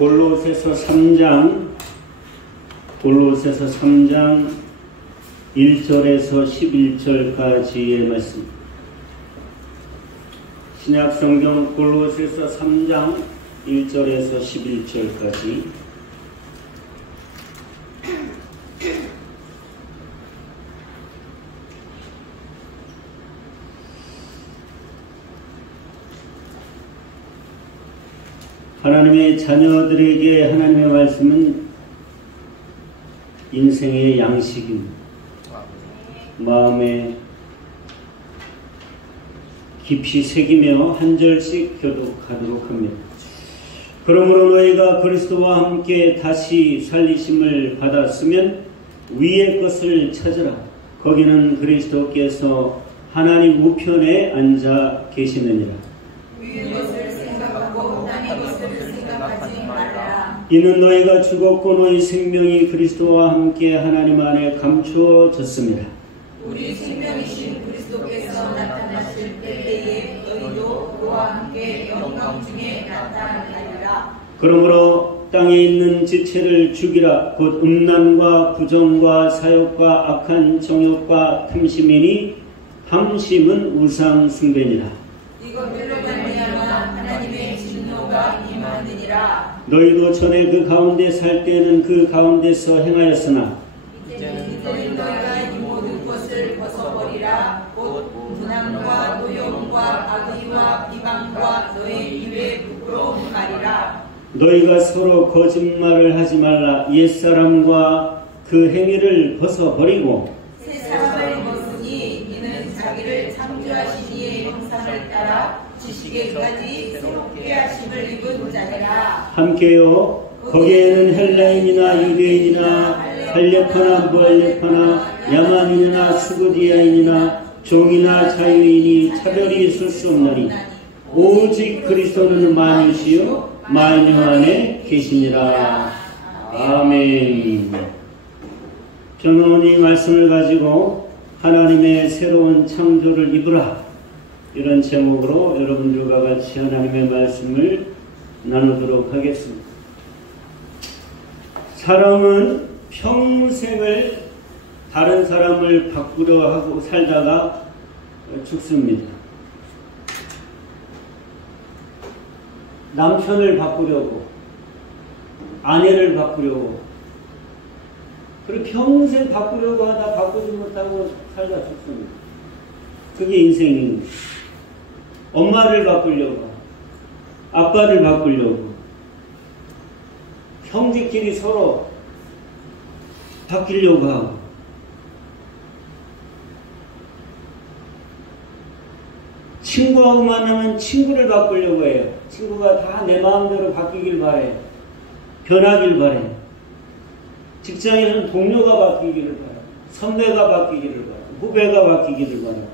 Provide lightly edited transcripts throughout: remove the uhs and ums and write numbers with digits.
골로새서 3장 1절에서 11절까지의 말씀. 신약성경 골로새서 3장 1절에서 11절까지. 하나님의 자녀들에게 하나님의 말씀은 인생의 양식입니다. 마음에 깊이 새기며 한 절씩 교독하도록 합니다. 그러므로 너희가 그리스도와 함께 다시 살리심을 받았으면 위의 것을 찾으라. 거기는 그리스도께서 하나님 우편에 앉아 계시느니라. 위의 것을 생각하고 땅의 것을 생각하지 말라. 이는 너희가 죽었고 너희 생명이 그리스도와 함께 하나님 안에 감추어졌습니다. 우리 생명이신 그리스도께서 나타나실 때에 너희도 그와 함께 영광 중에 나타나리라. 그러므로 땅에 있는 지체를 죽이라. 곧 음란과 부정과 사욕과 악한 정욕과 탐심이니 탐심은 우상 숭배니라. 이것들로 말미암아 하나님의 진노가 임하느니라. 너희도 전에 그 가운데 살 때는 그 가운데서 행하였으나 이제는 너희가 이 모든 것을 벗어버리라. 곧 분함과 노여움과 악의와 비방과 너희 입의 부끄러운 말이라. 너희가 서로 거짓말을 하지 말라. 옛사람과 그 행위를 벗어버리고 새 사람을 벗으니 이는 자기를 창조하신 이의 형상을 따라 지식에까지 새롭게 하심을 입은 자니라. 함께요. 거기에는 헬라인이나 유대인이나 할례파나 무할례파나 야만인이나 수구디아인이나 종이나 자유인이 차별이 있을 수 없나니 오직 그리스도는 만유시요 만유 안에 계시니라. 아멘. 저는 이 말씀을 가지고 하나님의 새로운 창조를 입으라, 이런 제목으로 여러분들과 같이 하나님의 말씀을 나누도록 하겠습니다. 사람은 평생을 다른 사람을 바꾸려 하고 살다가 죽습니다. 남편을 바꾸려고, 아내를 바꾸려고, 그리고 평생 바꾸려고 하다 바꾸지 못하고 살다 죽습니다. 그게 인생입니다. 엄마를 바꾸려고, 아빠를 바꾸려고, 형제끼리 서로 바뀌려고 하고, 친구하고 만나면 친구를 바꾸려고 해요. 친구가 다 내 마음대로 바뀌길 바래요. 변하길 바래요. 직장에서는 동료가 바뀌기를 바래요. 선배가 바뀌기를 바래요. 후배가 바뀌기를 바래요.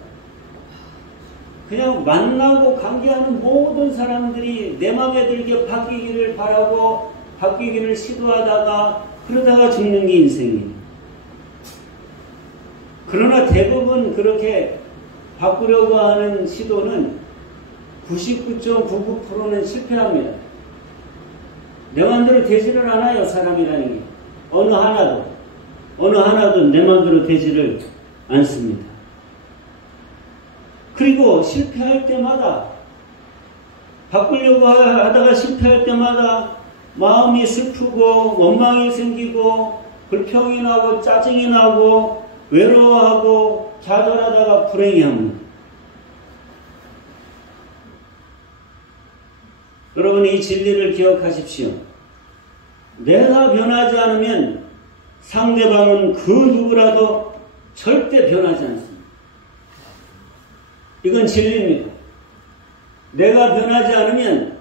그냥 만나고 관계하는 모든 사람들이 내 마음에 들게 바뀌기를 바라고 바뀌기를 시도하다가 그러다가 죽는 게 인생이에요. 그러나 대부분 그렇게 바꾸려고 하는 시도는 99.99%는 실패합니다. 내 마음대로 되지를 않아요, 사람이라는 게. 어느 하나도 내 마음대로 되지를 않습니다. 그리고 실패할 때마다, 바꾸려고 하다가 실패할 때마다 마음이 슬프고 원망이 생기고 불평이 나고 짜증이 나고 외로워하고 좌절하다가 불행해 합니다. 여러분, 이 진리를 기억하십시오. 내가 변하지 않으면 상대방은 그 누구라도 절대 변하지 않습니다. 이건 진리입니다. 내가 변하지 않으면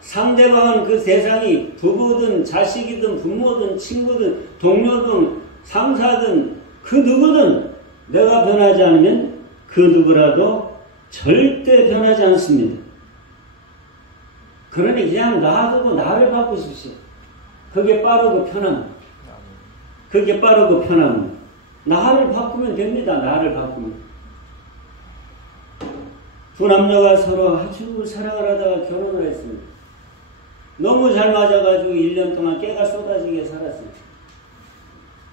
상대방은 그 세상이 부부든 자식이든 부모든 친구든 동료든 상사든 그 누구든 내가 변하지 않으면 그 누구라도 절대 변하지 않습니다. 그러니 그냥 놔두고 나를 바꾸십시오. 그게 빠르고 편합니다. 그게 빠르고 편합니다. 나를 바꾸면 됩니다. 나를 바꾸면. 두 남녀가 서로 아주 사랑을 하다가 결혼을 했습니다. 너무 잘 맞아가지고 1년 동안 깨가 쏟아지게 살았어요.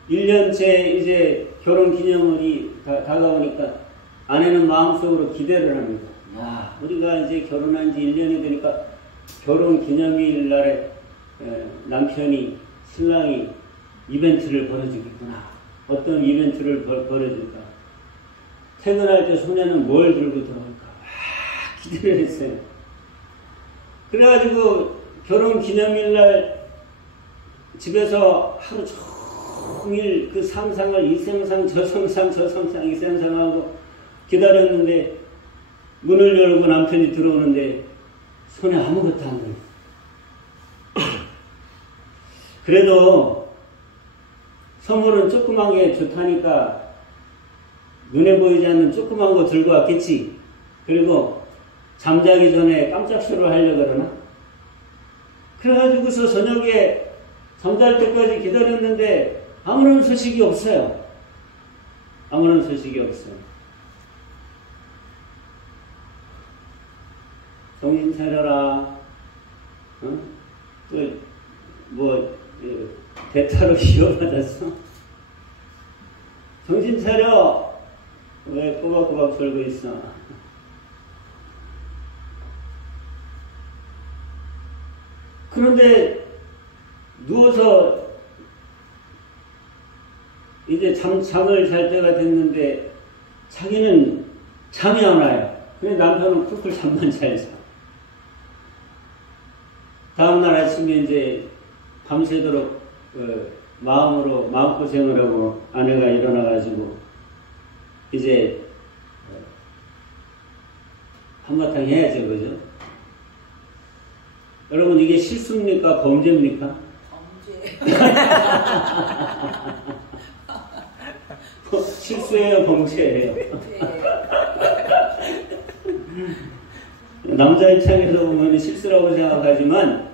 1년째 이제 결혼 기념일이 다가오니까 아내는 마음속으로 기대를 합니다. 야, 우리가 이제 결혼한 지 1년이 되니까 결혼 기념일 날에 남편이, 신랑이 이벤트를 벌어주겠구나. 어떤 이벤트를 벌어줄까. 퇴근할 때 손에는 뭘 들고 들어올까. 기대를 했어요. 그래가지고 결혼 기념일 날 집에서 하루 종일 그 상상을 이 상상 저 상상 저 상상 이 상상하고 기다렸는데 문을 열고 남편이 들어오는데 손에 아무것도 안 들고. 그래도 선물은 조그만 게 좋다니까 눈에 보이지 않는 조그만 거 들고 왔겠지. 그리고 잠자기 전에 깜짝 쇼를 하려고 그러나? 그래가지고서 저녁에 잠잘 때까지 기다렸는데 아무런 소식이 없어요. 아무런 소식이 없어요. 정신 차려라. 어? 대타로 이어받았어? 정신 차려! 왜 꼬박꼬박 졸고 있어? 그런데 누워서 이제 잠을 잘 때가 됐는데 자기는 잠이 안 와요. 근데 남편은 쿨쿨 잠만 잘 자. 다음날 아침에 이제 밤새도록 마음고생을 하고 아내가 일어나가지고 이제 한바탕 해야죠, 그죠? 여러분, 이게 실수입니까? 범죄입니까? 범죄. 실수예요, 범죄예요? 남자 입장에서 보면 실수라고 생각하지만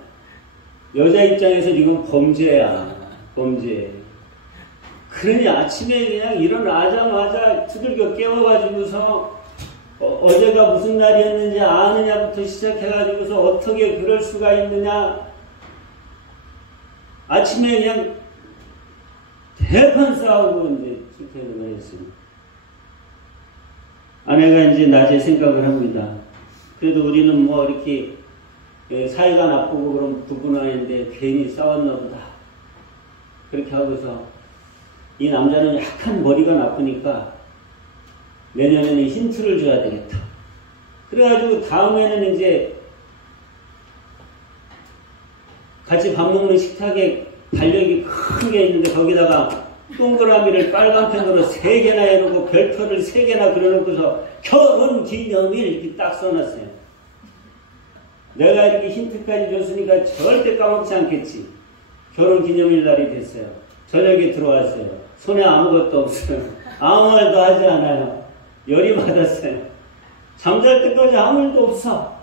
여자 입장에서 이건 범죄야. 범죄. 그러니 아침에 그냥 일어나자마자 두들겨 깨워가지고서 어제가 무슨 날이었는지 아느냐부터 시작해가지고서 어떻게 그럴 수가 있느냐. 아침에 그냥 대판 싸우고 이제 출퇴근을 했습니다. 아내가 이제 낮에 생각을 합니다. 그래도 우리는 뭐 이렇게 사이가 나쁘고 그런 부부는 아닌데 괜히 싸웠나 보다. 그렇게 하고서 이 남자는 약간 머리가 나쁘니까 내년에는 힌트를 줘야 되겠다. 그래가지고 다음에는 이제 같이 밥 먹는 식탁에 달력이 큰 게 있는데 거기다가 동그라미를 빨간 펜으로 3개나 해놓고 별표를 3개나 그려놓고서 결혼기념일 이렇게 딱 써놨어요. 내가 이렇게 힌트까지 줬으니까 절대 까먹지 않겠지. 결혼기념일 날이 됐어요. 저녁에 들어왔어요. 손에 아무것도 없어요. 아무 말도 하지 않아요. 열이 받았어요. 잠잘 때까지 아무 일도 없어.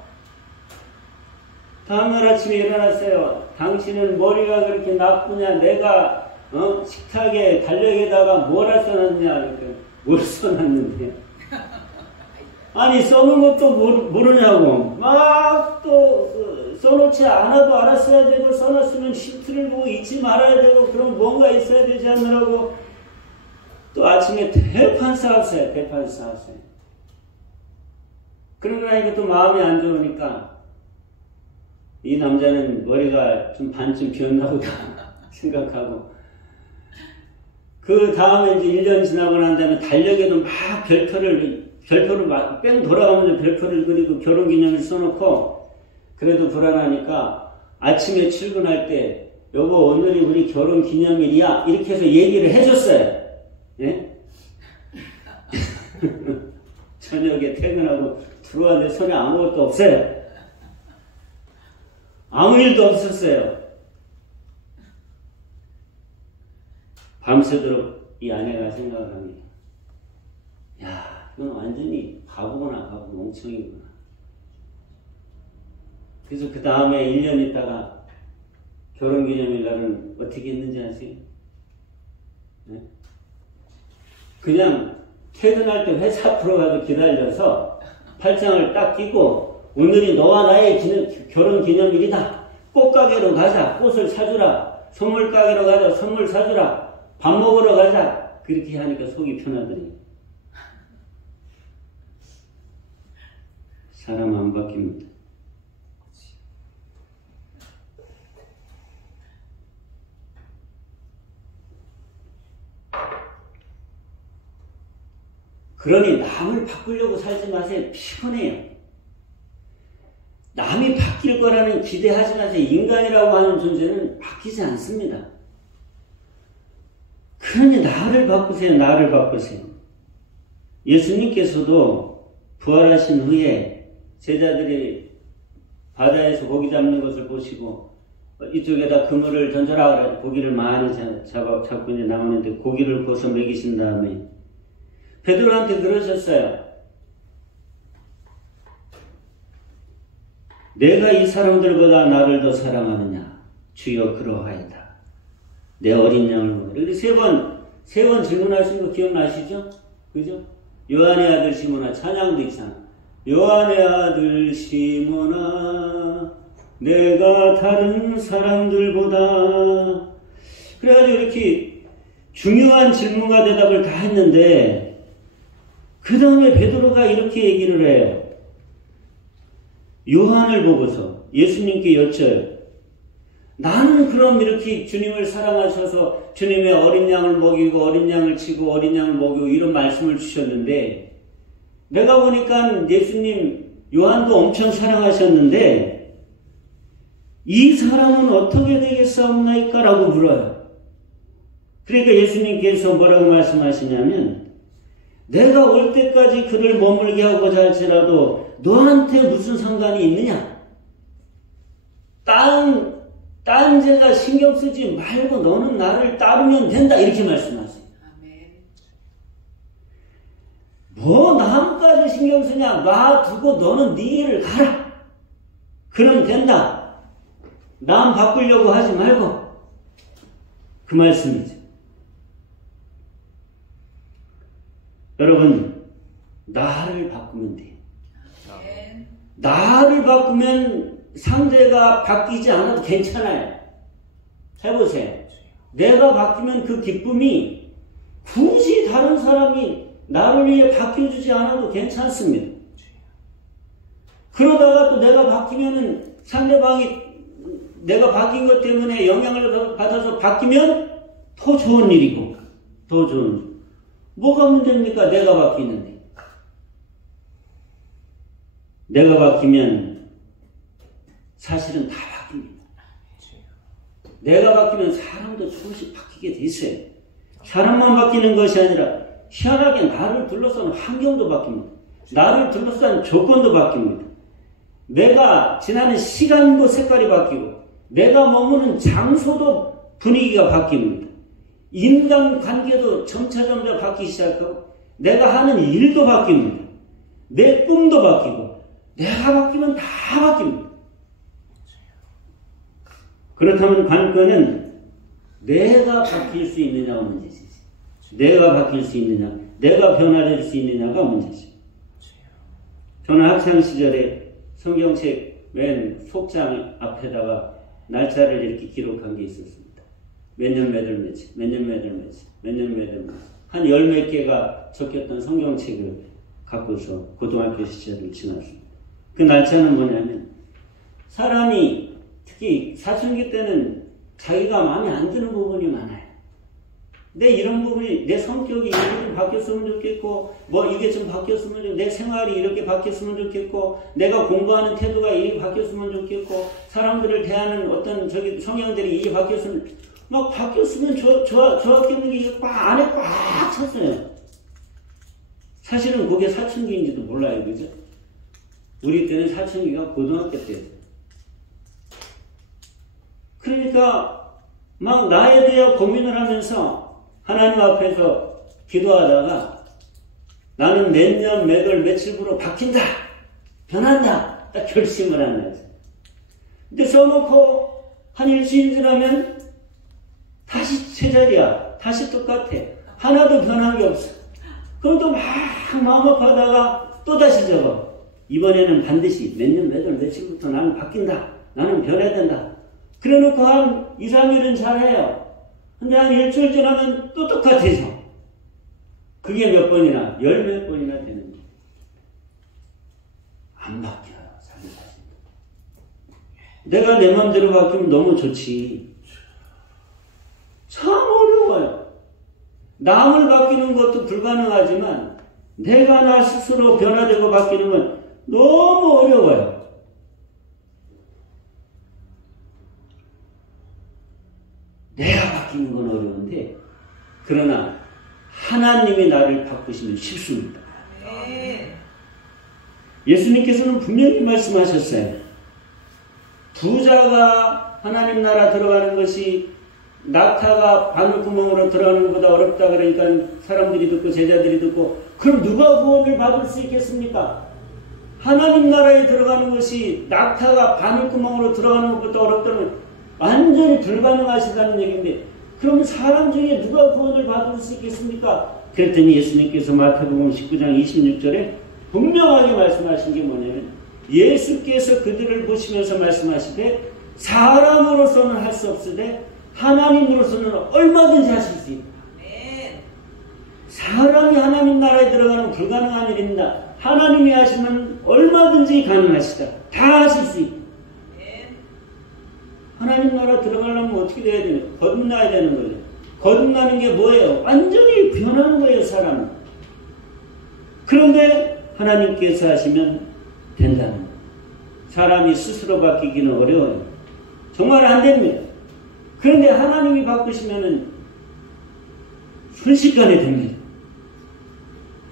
다음날 아침에 일어났어요. 당신은 머리가 그렇게 나쁘냐? 내가 식탁에 달력에다가 뭐라 써놨냐? 이렇게. 뭘 써놨는데? 아니 써놓은 것도 모르냐고. 막 또 써놓지 않아도 알았어야 되고 써놨으면 힌트를 보고 잊지 말아야 되고 그럼 뭔가 있어야 되지 않느라고 또 아침에 대판 싸웠어요. 대판 싸웠어요. 그러고 나니까 또 마음이 안 좋으니까 이 남자는 머리가 좀 반쯤 비었나 보다 생각하고 그 다음에 이제 1년 지나고 난 다음에 달력에도 막 별표를 막 뺑 돌아가면서 별표를 그리고 결혼기념일 써놓고 그래도 불안하니까 아침에 출근할 때 여보 오늘이 우리 결혼기념일이야 이렇게 해서 얘기를 해줬어요. 예? 저녁에 퇴근하고 들어왔는데 손에 아무것도 없어요. 아무 일도 없었어요. 밤새도록 이 아내가 생각합니다. 야, 이건 완전히 바보구나, 바보 멍청이구나. 그래서 그 다음에 1년 있다가 결혼기념일 날은 어떻게 했는지 아세요? 네? 그냥 퇴근할 때 회사 앞으로 가서 기다려서 팔짱을 딱 끼고 오늘이 너와 나의 결혼기념일이다. 꽃가게로 가자. 꽃을 사주라. 선물 가게로 가자. 선물 사주라. 밥 먹으러 가자. 그렇게 하니까 속이 편하더니 사람 안 바뀝니다. 그러니 남을 바꾸려고 살지 마세요. 피곤해요. 남이 바뀔 거라는 기대하지 마세요. 인간이라고 하는 존재는 바뀌지 않습니다. 그러니 나를 바꾸세요. 나를 바꾸세요. 예수님께서도 부활하신 후에 제자들이 바다에서 고기 잡는 것을 보시고 이쪽에다 그물을 던져라 그래 고기를 많이 잡고 이제 나오는데 고기를 구워서 먹이신 다음에 베드로한테 그러셨어요. 내가 이 사람들보다 나를 더 사랑하느냐? 주여 그러하이다. 내 어린 양을 먹으라. 이렇게 세 번 질문하신 거 기억나시죠? 그죠? 요한의 아들 시몬아, 찬양도 있잖아. 요한의 아들 시몬아, 내가 다른 사람들보다. 그래가지고 이렇게 중요한 질문과 대답을 다 했는데, 그 다음에 베드로가 이렇게 얘기를 해요. 요한을 보고서 예수님께 여쭤요. 나는 그럼 이렇게 주님을 사랑하셔서 주님의 어린 양을 먹이고 어린 양을 치고 어린 양을 먹이고 이런 말씀을 주셨는데 내가 보니까 예수님 요한도 엄청 사랑하셨는데 이 사람은 어떻게 되겠사옵나이까? 라고 물어요. 그러니까 예수님께서 뭐라고 말씀하시냐면 내가 올 때까지 그를 머물게 하고자 할지라도 너한테 무슨 상관이 있느냐? 딴 제가 신경 쓰지 말고 너는 나를 따르면 된다. 이렇게 말씀하세요. 뭐 남까지 신경 쓰냐? 놔두고 너는 네 일을 가라. 그럼 된다. 남 바꾸려고 하지 말고. 그 말씀이죠. 여러분, 나를 바꾸면 돼요. 나를 바꾸면 상대가 바뀌지 않아도 괜찮아요. 해보세요. 내가 바뀌면 그 기쁨이 굳이 다른 사람이 나를 위해 바뀌어주지 않아도 괜찮습니다. 그러다가 또 내가 바뀌면은 상대방이 내가 바뀐 것 때문에 영향을 받아서 바뀌면 더 좋은 일이고, 더 좋은 일. 뭐가 문제입니까? 내가 바뀌는데. 내가 바뀌면 사실은 다 바뀝니다. 내가 바뀌면 사람도 조금씩 바뀌게 돼 있어요. 사람만 바뀌는 것이 아니라 희한하게 나를 둘러싼 환경도 바뀝니다. 나를 둘러싼 조건도 바뀝니다. 내가 지나는 시간도 색깔이 바뀌고 내가 머무는 장소도 분위기가 바뀝니다. 인간관계도 점차 바뀌기 시작하고 내가 하는 일도 바뀝니다. 내 꿈도 바뀌고 내가 바뀌면 다 바뀝니다. 그렇다면 관건은 내가 바뀔 수 있느냐가 문제지. 내가 바뀔 수 있느냐, 내가 변화될 수 있느냐가 문제지. 저는 학창시절에 성경책 맨 속장 앞에다가 날짜를 이렇게 기록한 게 있었습니다. 몇 년 몇 월 며칠, 몇 년 몇 월 며칠, 몇 년 몇 월 며칠. 한 10몇 개가 적혔던 성경책을 갖고서 고등학교 시절을 지났습니다. 그 날짜는 뭐냐면 사람이 특히 사춘기 때는 자기가 마음에 안 드는 부분이 많아요. 내 이런 부분이 내 성격이 이렇게 좀 바뀌었으면 좋겠고 뭐 이게 좀 바뀌었으면 좋겠고 내 생활이 이렇게 바뀌었으면 좋겠고 내가 공부하는 태도가 이렇게 바뀌었으면 좋겠고 사람들을 대하는 어떤 성향들이 이게 바뀌었으면 막 바뀌었으면 좋았겠는 게 안에 꽉 찼어요. 사실은 그게 사춘기인지도 몰라요. 그죠? 우리 때는 사춘기가 고등학교 때였어요. 그러니까 막 나에 대해 고민을 하면서 하나님 앞에서 기도하다가 나는 몇 년, 몇 월, 며칠부로 바뀐다. 변한다. 딱 결심을 한 거죠. 근데 써놓고 한 일주일 지나면 다시 제자리야. 다시 똑같아. 하나도 변한 게 없어. 그럼 또 막 마음 아파하다가 또 다시 적어. 이번에는 반드시 몇 년, 몇 월, 며칠부터 나는 바뀐다. 나는 변해야 된다. 그래놓고 한 2, 3일은 잘해요. 근데 한 일주일 지나면 또 똑같아져. 그게 몇 번이나, 10몇 번이나 되는 거예요. 안 바뀌어요, 자기 자신. 내가 내 마음대로 바뀌면 너무 좋지. 참 어려워요. 남을 바뀌는 것도 불가능하지만 내가 나 스스로 변화되고 바뀌는 건 너무 어려워요. 내가 바뀌는 건 어려운데 그러나 하나님이 나를 바꾸시면 쉽습니다. 예수님께서는 분명히 말씀하셨어요. 부자가 하나님 나라 들어가는 것이 낙타가 바늘구멍으로 들어가는 것보다 어렵다 그러니까 사람들이 듣고 제자들이 듣고 그럼 누가 구원을 받을 수 있겠습니까? 하나님 나라에 들어가는 것이 낙타가 바늘구멍으로 들어가는 것보다 어렵다면 완전히 불가능하시다는 얘기인데 그럼 사람 중에 누가 구원을 받을 수 있겠습니까? 그랬더니 예수님께서 마태복음 19장 26절에 분명하게 말씀하신 게 뭐냐면 예수께서 그들을 보시면서 말씀하시되 사람으로서는 할 수 없으되 하나님으로서는 얼마든지 하실 수 있다. 사람이 하나님 나라에 들어가는 불가능한 일입니다. 하나님이 하시면 얼마든지 가능하시다. 다 하실 수 있다. 하나님 나라 들어가려면 어떻게 돼야 되냐? 거듭나야 되는 거예요. 거듭나는 게 뭐예요? 완전히 변하는 거예요, 사람은. 그런데 하나님께서 하시면 된다는 거예요. 사람이 스스로 바뀌기는 어려워요. 정말 안 됩니다. 그런데 하나님이 바꾸시면은 순식간에 됩니다.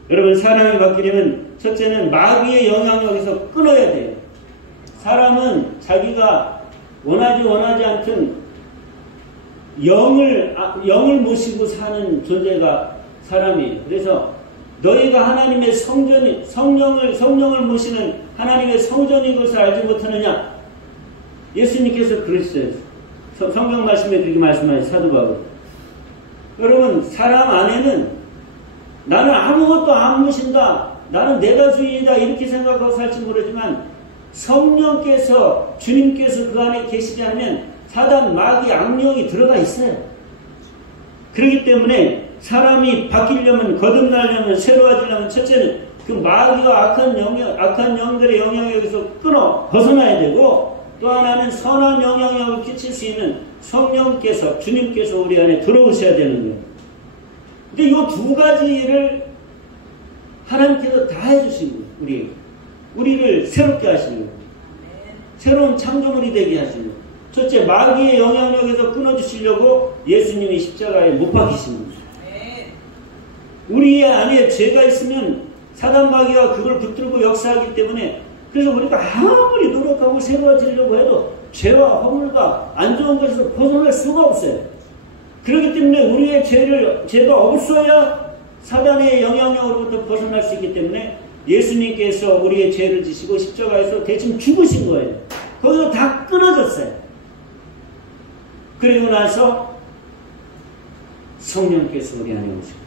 여러분, 사람이 바뀌려면 첫째는 마귀의 영향력에서 끊어야 돼요. 사람은 자기가 원하지 않든 영을 모시고 사는 존재가 사람이에요. 그래서 너희가 하나님의 성령을 모시는 하나님의 성전인 것을 알지 못하느냐? 예수님께서 그러셨어요. 성경 말씀에 그렇게 말씀하신 사도 바울. 여러분, 사람 안에는 나는 아무것도 안 모신다. 나는 내가 주인이다. 이렇게 생각하고 살지 모르지만 성령께서 주님께서 그 안에 계시지 않으면 사단 마귀 악령이 들어가 있어요. 그렇기 때문에 사람이 바뀌려면 거듭나려면 새로워지려면 첫째는 그 마귀와 악한 영들의 영향력에서 벗어나야 되고 또 하나는 선한 영향력을 끼칠 수 있는 성령께서 주님께서 우리 안에 들어오셔야 되는 거예요. 근데 이 두 가지를 하나님께서 다 해주신 거예요. 우리를 새롭게 하시는 거예요. 새로운 창조물이 되게 하시는 거예요. 첫째, 마귀의 영향력에서 끊어주시려고 예수님이 십자가에 못 박히신 거예요. 우리 안에 죄가 있으면 사단 마귀가 그걸 붙들고 역사하기 때문에 그래서 우리가 아무리 노력하고 새로워지려고 해도 죄와 허물과 안 좋은 것에서 벗어날 수가 없어요. 그렇기 때문에 우리의 죄가 없어야 사단의 영향력으로부터 벗어날 수 있기 때문에 예수님께서 우리의 죄를 지시고 십자가에서 대신 죽으신 거예요. 거기서 다 끊어졌어요. 그리고 나서 성령께서 우리 안에 오시고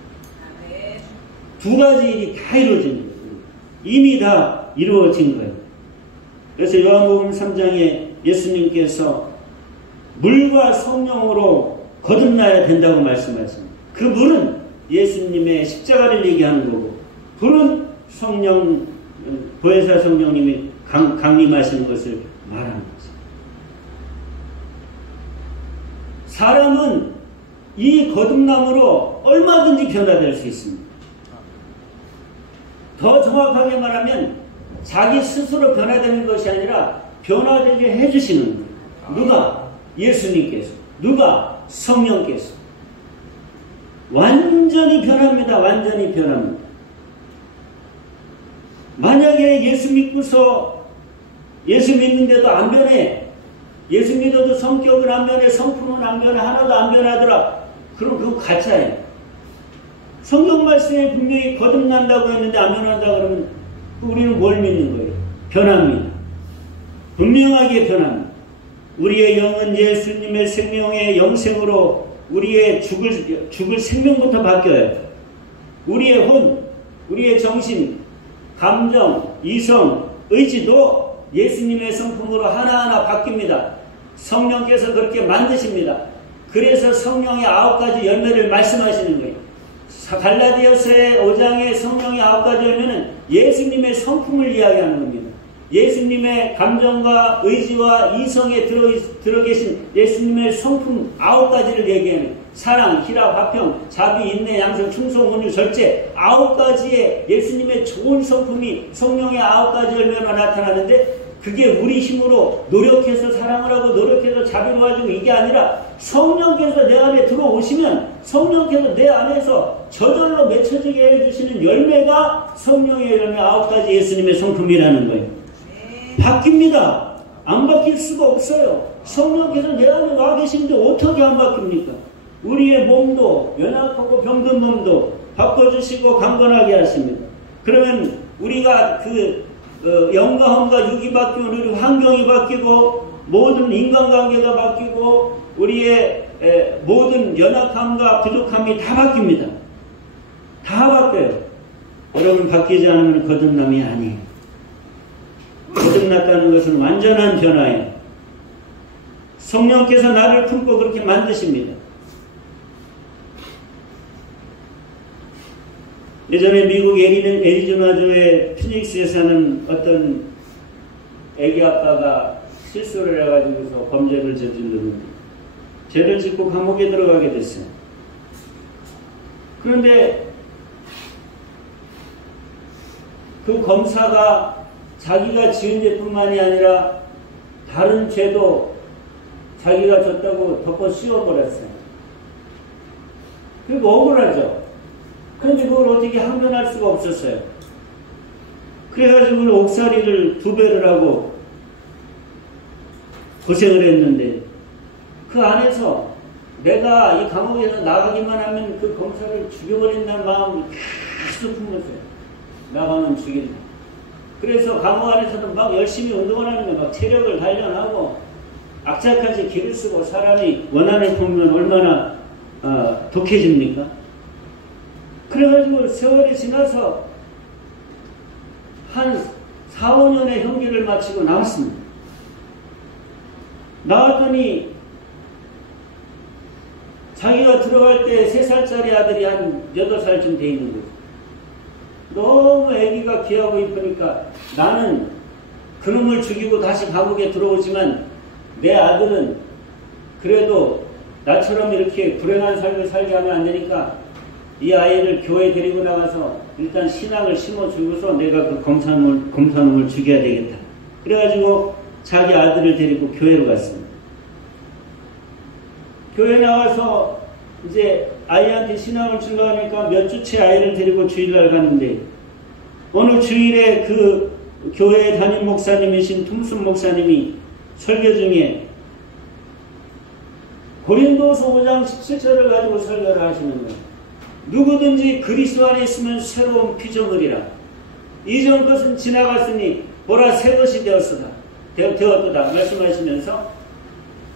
두 가지 일이 다 이루어진 거예요. 이미 다 이루어진 거예요. 그래서 요한복음 3장에 예수님께서 물과 성령으로 거듭나야 된다고 말씀하십니다. 그 물은 예수님의 십자가를 얘기하는 거고 불은 성령, 보혜사 성령님이 강림하시는 것을 말하는 거죠. 사람은 이 거듭남으로 얼마든지 변화될 수 있습니다. 더 정확하게 말하면 자기 스스로 변화되는 것이 아니라 변화되게 해주시는 거예요. 누가? 예수님께서. 누가? 성령께서. 완전히 변합니다. 완전히 변합니다. 만약에 예수 믿고서 예수 믿는데도 안 변해. 예수 믿어도 성격은 안 변해. 성품은 안 변해. 하나도 안 변하더라. 그럼 그거 가짜예요. 성경 말씀에 분명히 거듭난다고 했는데 안 변한다고 그러면 우리는 뭘 믿는 거예요? 변합니다. 분명하게 변합니다. 우리의 영은 예수님의 생명의 영생으로 우리의 죽을 생명부터 바뀌어요. 우리의 혼, 우리의 정신, 감정, 이성, 의지도 예수님의 성품으로 하나하나 바뀝니다. 성령께서 그렇게 만드십니다. 그래서 성령의 9가지 열매를 말씀하시는 거예요. 갈라디아서의 5장의 성령의 9가지 열매는 예수님의 성품을 이야기하는 겁니다. 예수님의 감정과 의지와 이성에 들어계신 예수님의 성품 9가지를 얘기하는 사랑, 희락, 화평, 자비, 인내, 양성, 충성, 온유, 절제 9가지의 예수님의 좋은 성품이 성령의 9가지 열매로 나타나는데 그게 우리 힘으로 노력해서 사랑을 하고 노력해서 자비를 가지고 이게 아니라 성령께서 내 안에 들어오시면 성령께서 내 안에서 저절로 맺혀지게 해주시는 열매가 성령의 열매 9가지 예수님의 성품이라는 거예요. 바뀝니다. 안 바뀔 수가 없어요. 성령께서 내 안에 와 계시는데 어떻게 안 바뀝니까? 우리의 몸도 연약하고 병든 몸도 바꿔주시고 강건하게 하십니다. 그러면 우리가 영가함과 육이 바뀌고 우리 환경이 바뀌고 모든 인간관계가 바뀌고 우리의 모든 연약함과 부족함이 다 바뀝니다. 다 바뀌어요. 여러분 바뀌지 않으면 거듭남이 아니에요. 거듭났다는 것은 완전한 변화예요. 성령께서 나를 품고 그렇게 만드십니다. 예전에 미국 애리조나주의 피닉스에 사는 어떤 애기 아빠가 실수를 해가지고서 범죄를 저질렀는데 죄를 짓고 감옥에 들어가게 됐어요. 그런데 그 검사가 자기가 지은 죄뿐만이 아니라 다른 죄도 자기가 졌다고 덮어 씌워버렸어요. 그리고 억울하죠. 그런데 그걸 어떻게 항변할 수가 없었어요. 그래가지고 옥살이를 2배를 하고 고생을 했는데 그 안에서 내가 이 감옥에서 나가기만 하면 그 검사를 죽여버린다는 마음을 계속 품었어요. 나가면 죽인다. 그래서 감옥 안에서는 막 열심히 운동을 하는 거예요. 막 체력을 단련하고 악착같이 기를 쓰고 사람이 원한을 품으면 얼마나 독해집니까? 그래가지고 세월이 지나서 한 4, 5년의 형기를 마치고 나왔습니다. 나왔더니 자기가 들어갈 때 3살짜리 아들이 한 8살쯤 돼 있는 거죠. 너무 아기가 귀하고 이쁘니까 나는 그놈을 죽이고 다시 감옥에 들어오지만 내 아들은 그래도 나처럼 이렇게 불행한 삶을 살게 하면 안 되니까 이 아이를 교회에 데리고 나가서 일단 신앙을 심어주고서 내가 그 검사놈을 죽여야 되겠다. 그래가지고 자기 아들을 데리고 교회로 갔습니다. 교회 나와서 이제 아이한테 신앙을 주려고 하니까 몇 주째 아이를 데리고 주일날 갔는데 어느 주일에 그 교회 담임 목사님이신 톰슨 목사님이 설교 중에 고린도서 5장 17절을 가지고 설교를 하시는 거예요. 누구든지 그리스도 안에 있으면 새로운 피조물이라. 이전 것은 지나갔으니 보라 새 것이 되었도다 말씀하시면서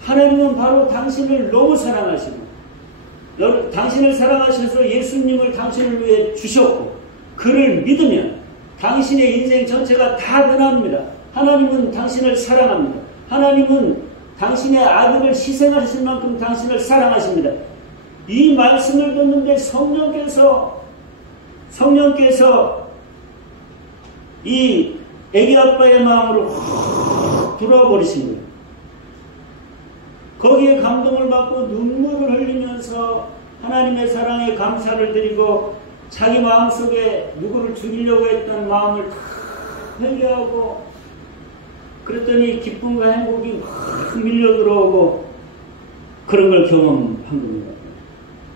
하나님은 바로 당신을 너무 사랑하시고 당신을 사랑하셔서 예수님을 당신을 위해 주셨고 그를 믿으면 당신의 인생 전체가 다 변합니다. 하나님은 당신을 사랑합니다. 하나님은 당신의 아들을 희생하실 만큼 당신을 사랑하십니다. 이 말씀을 듣는데 성령께서 이 애기 아빠의 마음으로 확 들어와 버리신 거예요. 거기에 감동을 받고 눈물을 흘리면서 하나님의 사랑에 감사를 드리고 자기 마음속에 누구를 죽이려고 했던 마음을 다 회개하고 그랬더니 기쁨과 행복이 확 밀려 들어오고 그런 걸 경험한 겁니다.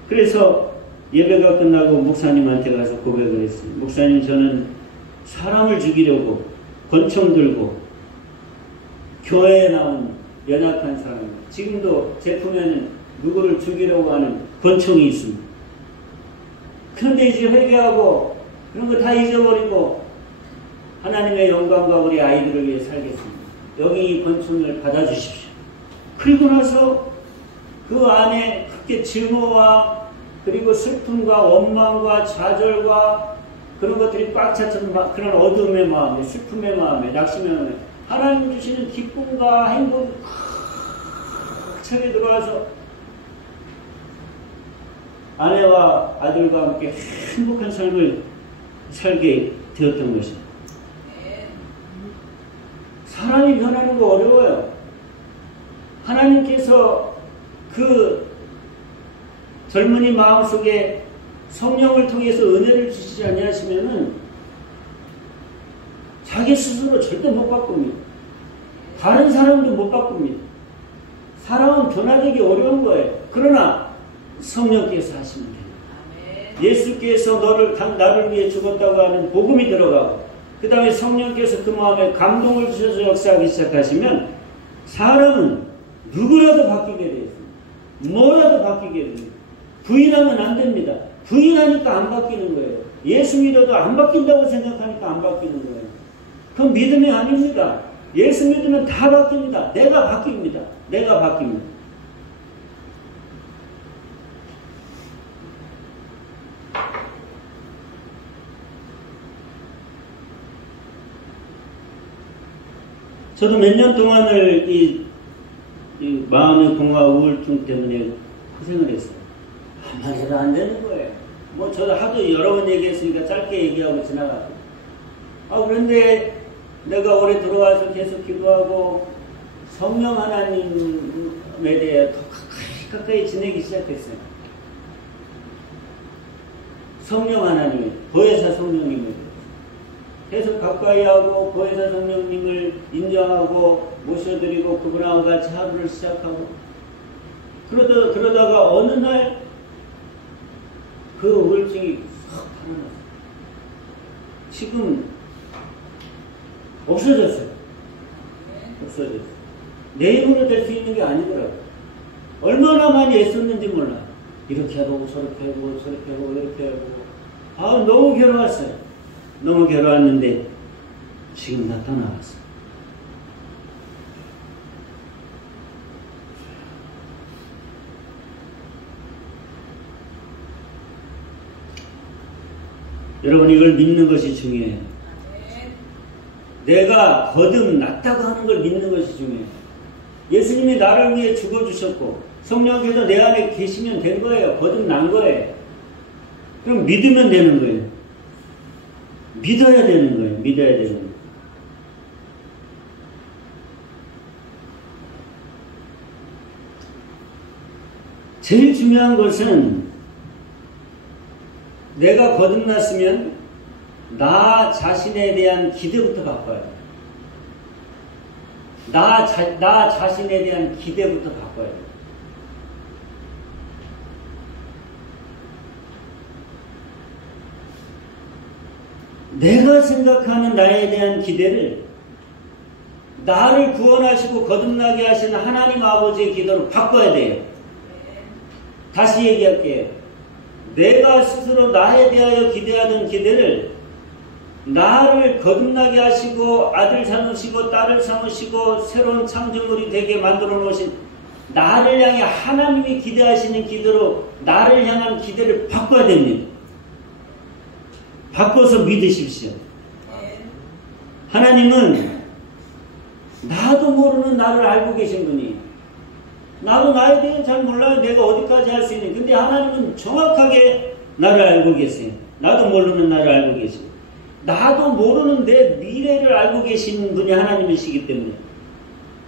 그래서 예배가 끝나고 목사님한테 가서 고백을 했어요. 목사님, 저는 사람을 죽이려고 권총 들고 교회에 나온 연약한 사람입니다. 지금도 제 품에는 누구를 죽이려고 하는 권총이 있습니다. 그런데 이제 회개하고 그런 거 다 잊어버리고 하나님의 영광과 우리 아이들을 위해 살겠습니다. 여기 이 권총을 받아주십시오. 그리고 나서 그 안에 크게 증오와 그리고 슬픔과 원망과 좌절과 그런 것들이 꽉 찼던 그런 어둠의 마음에, 슬픔의 마음에, 낙심의 마음에 하나님 주시는 기쁨과 행복이 힘차게 들어와서 아내와 아들과 함께 행복한 삶을 살게 되었던 것입니다. 사람이 변하는 거 어려워요. 하나님께서 그 젊은이 마음속에 성령을 통해서 은혜를 주시지 아니하시면은 자기 스스로 절대 못 바꿉니다. 다른 사람도 못 바꿉니다. 사람은 변화되기 어려운 거예요. 그러나 성령께서 하시면 됩니다. 예수께서 나를 위해 죽었다고 하는 복음이 들어가고 그 다음에 성령께서 그 마음에 감동을 주셔서 역사하기 시작하시면 사람은 누구라도 바뀌게 되어 있습니다. 뭐라도 바뀌게 됩니다. 부인하면 안 됩니다. 부인하니까 안 바뀌는 거예요. 예수 믿어도 안 바뀐다고 생각하니까 안 바뀌는 거예요. 그건 믿음이 아닙니다. 예수 믿으면 다 바뀝니다. 내가 바뀝니다. 내가 바뀝니다. 저도 몇 년 동안을 이 마음의 공허와 우울증 때문에 고생을 했어요. 한번 해도 안 되는 거예요. 뭐 저도 하도 여러 번 얘기했으니까 짧게 얘기하고 지나갔고. 그런데 내가 올해 들어와서 계속 기도하고 성령 하나님에 대해 더 가까이 지내기 시작했어요. 성령 하나님, 보혜사 성령님을 계속 가까이 하고 보혜사 성령님을 인정하고 모셔드리고 그분하고 같이 하루를 시작하고 그러다가 어느 날 그 우울증이 확 달아났어요. 지금 없어졌어요. 없어졌어요. 내 힘으로 될 수 있는 게 아니더라고요. 얼마나 많이 애썼는지 몰라. 이렇게 해보고 저렇게 해보고 저렇게 해보고 이렇게 해보고 너무 괴로웠어요. 너무 괴로웠는데 지금 나타나왔어요. 여러분 이걸 믿는 것이 중요해요. 내가 거듭났다고 하는 걸 믿는 것이 중요해요. 예수님이 나를 위해 죽어주셨고 성령께서 내 안에 계시면 된 거예요. 거듭난 거예요. 그럼 믿으면 되는 거예요. 믿어야 되는 거예요. 믿어야 되는 거예요. 제일 중요한 것은 내가 거듭났으면 나 자신에 대한 기대부터 바꿔야 돼. 나 자신에 대한 기대부터 바꿔야 돼. 내가 생각하는 나에 대한 기대를 나를 구원하시고 거듭나게 하시는 하나님 아버지의 기도로 바꿔야 돼요. 다시 얘기할게요. 내가 스스로 나에 대하여 기대하던 기대를 나를 거듭나게 하시고 아들 삼으시고 딸을 삼으시고 새로운 창조물이 되게 만들어 놓으신 나를 향해 하나님이 기대하시는 기대로 나를 향한 기대를 바꿔야 됩니다. 바꿔서 믿으십시오. 하나님은 나도 모르는 나를 알고 계신 분이 나도 나에 대해 잘 몰라요. 내가 어디까지 할 수 있는. 근데 하나님은 정확하게 나를 알고 계세요. 나도 모르는 나를 알고 계시고 나도 모르는 내 미래를 알고 계신 분이 하나님이시기 때문에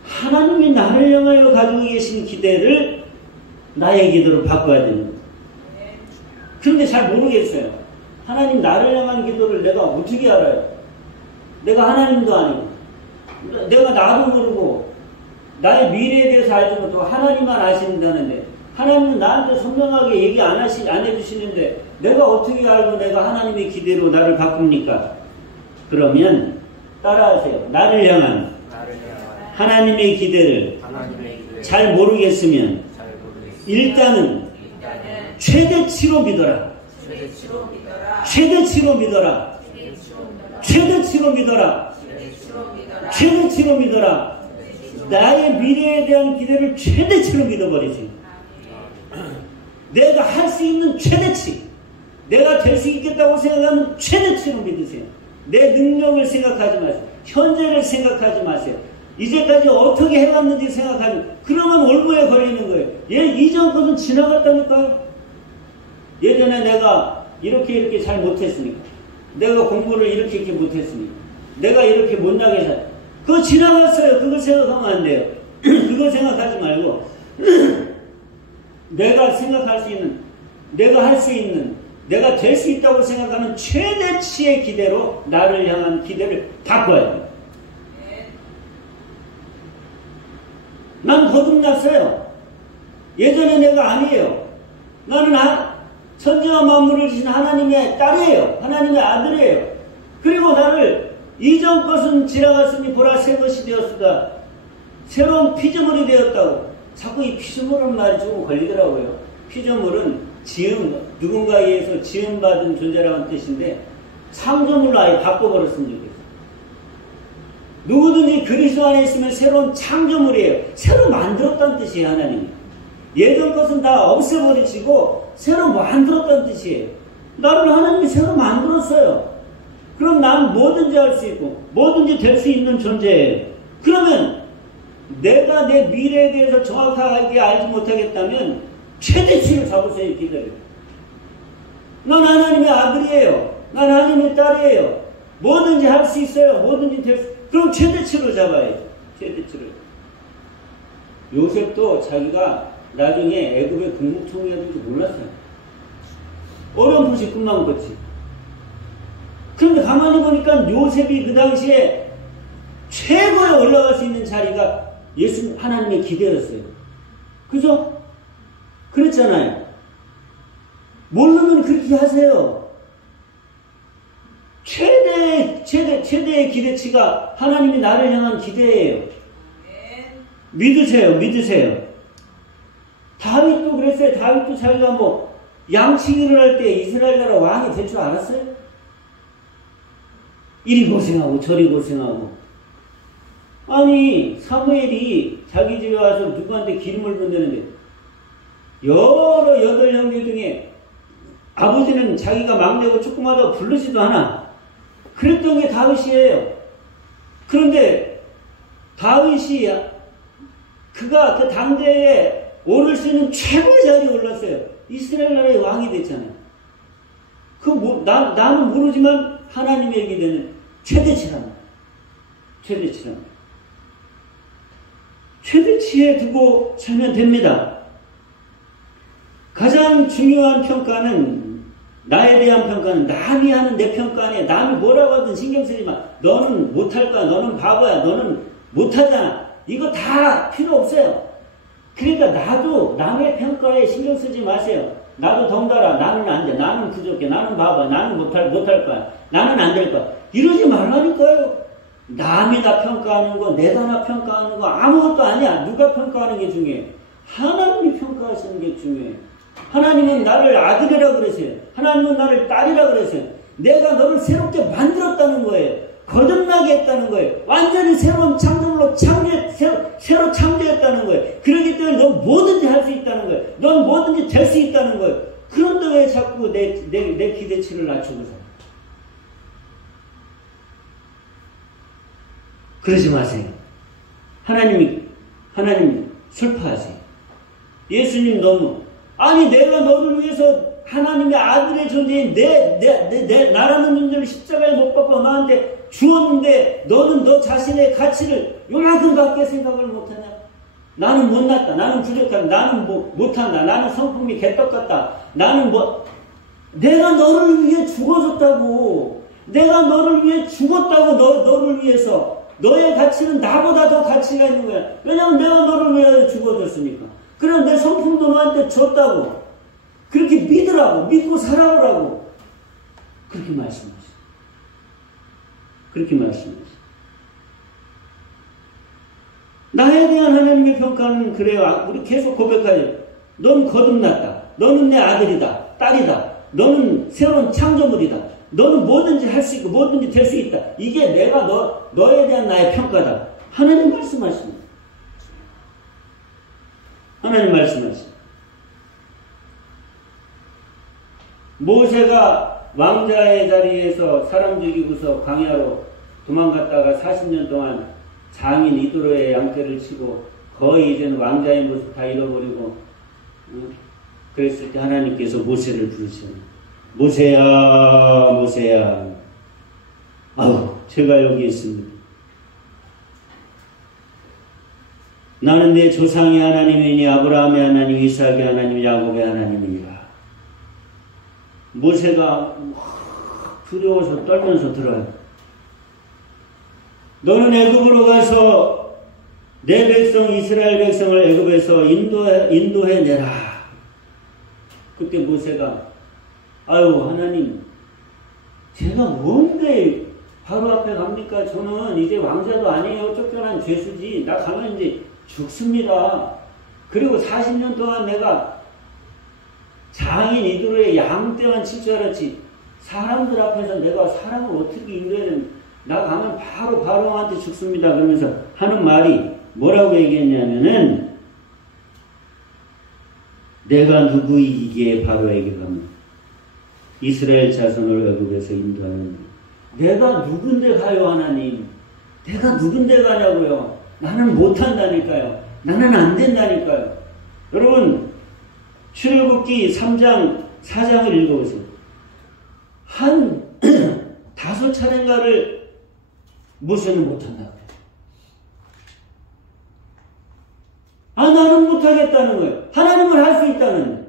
하나님이 나를 향하여 가지고 계신 기대를 나의 기도로 바꿔야 됩니다. 그런데 잘 모르겠어요. 하나님 나를 향한 기도를 내가 어떻게 알아요? 내가 하나님도 아니고 내가 나도 모르고 나의 미래에 대해서 알지 못하고 하나님만 아신다는데 하나님은 나한테 선명하게 얘기 안 해주시는데 내가 어떻게 알고 내가 하나님의 기대로 나를 바꿉니까? 그러면 따라하세요. 나를 향한 하나님의 기대를 잘 모르겠으면 일단은 최대치로 믿어라. 최대치로 믿어라. 최대치로 믿어라. 최대치로 믿어라. 나의 미래에 대한 기대를 최대치로 믿어버리세요. 내가 할 수 있는 최대치, 내가 될 수 있겠다고 생각하는 최대치로 믿으세요. 내 능력을 생각하지 마세요. 현재를 생각하지 마세요. 이제까지 어떻게 해왔는지 생각하면 그러면 올무에 걸리는 거예요. 이전 것은 지나갔다니까요. 예전에 내가 이렇게 잘 못했으니까, 내가 공부를 이렇게 못했으니까, 내가 이렇게 못나게 살, 그거 지나갔어요. 그거 생각하면 안 돼요. 그거 생각하지 말고 내가 생각할 수 있는, 내가 할 수 있는, 내가 될 수 있다고 생각하는 최대치의 기대로 나를 향한 기대를 바꿔야 돼요. 난 거듭났어요. 예전에 내가 아니에요. 나는 천지와 만물을 지신 하나님의 딸이에요. 하나님의 아들이에요. 그리고 나를 이전 것은 지나갔으니 보라 새 것이 되었으다. 새로운 피조물이 되었다고. 자꾸 이 피조물은 말이 조금 걸리더라고요. 피조물은 누군가에 의해서 지음받은 존재라는 뜻인데 창조물로 아예 바꿔버렸으면 좋겠어요. 누구든지 그리스도 안에 있으면 새로운 창조물이에요. 새로 만들었다는 뜻이에요. 하나님이. 예전 것은 다 없애버리시고 새로 만들었다는 뜻이에요. 나를 하나님이 새로 만들었어요. 그럼 난 뭐든지 할 수 있고 뭐든지 될 수 있는 존재예요. 그러면 내가 내 미래에 대해서 정확하게 알지 못하겠다면 최대치를 잡으세요. 기다려. 난 하나님의 아들이에요. 난 하나님의 딸이에요. 뭐든지 할 수 있어요. 뭐든지 될 수. 그럼 최대치로 잡아야죠. 최대치를. 요셉도 자기가 나중에 애굽의 국무총리가 될 줄 몰랐어요. 어렴풋이 꿈만 꿨지. 그런데 가만히 보니까 요셉이 그 당시에 최고에 올라갈 수 있는 자리가 예수 하나님의 기대였어요. 그죠? 그랬잖아요. 모르면 그렇게 하세요. 최대의 기대치가 하나님이 나를 향한 기대예요. 믿으세요. 다윗도 그랬어요. 다윗도 자기가 양치기를 할 때 이스라엘 나라 왕이 될 줄 알았어요? 이리 고생하고 저리 고생하고. 아니 사무엘이 자기 집에 와서 누구한테 기름을 붓는데 여러 8형제 중에 아버지는 자기가 막내고 조그마하다고 부르지도 않아. 그랬던 게 다윗이에요. 그런데 다윗이 그가 그 당대에 오를 수 있는 최고의 자리에 올랐어요. 이스라엘 나라의 왕이 됐잖아요. 나는 모르지만 하나님에게 되는 최대치랍니다. 최대치에 두고 살면 됩니다. 가장 중요한 평가는, 나에 대한 평가는 남이 하는 내 평가 아니야. 남이 뭐라고 하든 신경 쓰지 마. 너는 못할 거야. 너는 바보야. 너는 못하잖아. 이거 다 필요 없어요. 그러니까 나도 남의 평가에 신경 쓰지 마세요. 나도 덩달아 나는 안 돼. 나는 부족해. 나는 바보야. 나는 못할 거야. 나는 안 될 거야. 이러지 말라니까요. 남이 나 평가하는 거, 내가 나 평가하는 거 아무것도 아니야. 누가 평가하는 게 중요해. 하나님이 평가하시는 게 중요해. 하나님은 나를 아들이라 그러세요. 하나님은 나를 딸이라 그러세요. 내가 너를 새롭게 만들었다는 거예요. 거듭나게 했다는 거예요. 완전히 새로운 창조물로 새로 창조했다는 거예요. 그렇기 때문에 넌 뭐든지 할 수 있다는 거예요. 넌 뭐든지 될 수 있다는 거예요. 그런데 왜 자꾸 내 기대치를 낮추고 살아? 그러지 마세요. 하나님 슬퍼하세요. 예수님 아니 내가 너를 위해서 하나님의 아들의 존재인 나라는 존재를 십자가에 못 박고 너한테 주었는데 너는 너 자신의 가치를 요만큼밖에 생각을 못하냐? 나는 못났다. 나는 부족하다. 나는 못한다. 나는 성품이 개떡 같다. 내가 너를 위해 죽어줬다고. 내가 너를 위해 죽었다고. 너를 위해서. 너의 가치는 나보다 더 가치가 있는 거야. 왜냐하면 내가 너를 위해 죽어줬으니까. 그럼 내 성품도 너한테 줬다고. 그렇게 믿으라고. 믿고 살아오라고. 그렇게 말씀하시죠. 나에 대한 하나님의 평가는 그래요. 우리 계속 고백하죠. 넌 거듭났다. 너는 내 아들이다. 딸이다. 너는 새로운 창조물이다. 너는 뭐든지 할 수 있고 뭐든지 될 수 있다. 이게 내가 너에 대한 나의 평가다. 하나님 말씀하십니다. 모세가 왕자의 자리에서 사람 죽이고서 광야로 도망갔다가 40년 동안 장인 이도로의 양떼를 치고 거의 이제는 왕자의 모습 다 잃어버리고 그랬을 때 하나님께서 모세를 부르시는 모세야 모세야 아우 제가 여기 있습니다. 나는 내 조상의 하나님이니 아브라함의 하나님 이삭의 하나님 야곱의 하나님이니라. 모세가 두려워서 떨면서 들어요. 너는 애굽으로 가서 내 백성 이스라엘 백성을 애굽에서 인도해 내라. 그때 모세가 아유 하나님 제가 뭔데 바로 앞에 갑니까? 저는 이제 왕자도 아니에요. 쫓겨난 죄수지. 나 가면 이제 죽습니다. 그리고 40년 동안 내가 장인 이도로의 양떼만 칠 줄 알았지 사람들 앞에서 내가 사람을 어떻게 인도해야 되는 나 가면 바로 바로한테 죽습니다. 그러면서 하는 말이 뭐라고 얘기했냐면은 내가 누구이기에 바로에게 가면 이스라엘 자손을 애굽에서 인도하는 내가 누군데 가요 하나님. 내가 누군데 가냐고요. 나는 못한다니까요. 나는 안 된다니까요. 여러분 출애굽기 3장 4장을 읽어보세요. 한 5차례인가를 모세는 못한다고 해요. 아 나는 못하겠다는 거예요. 하나님은 할 수 있다는 거예요.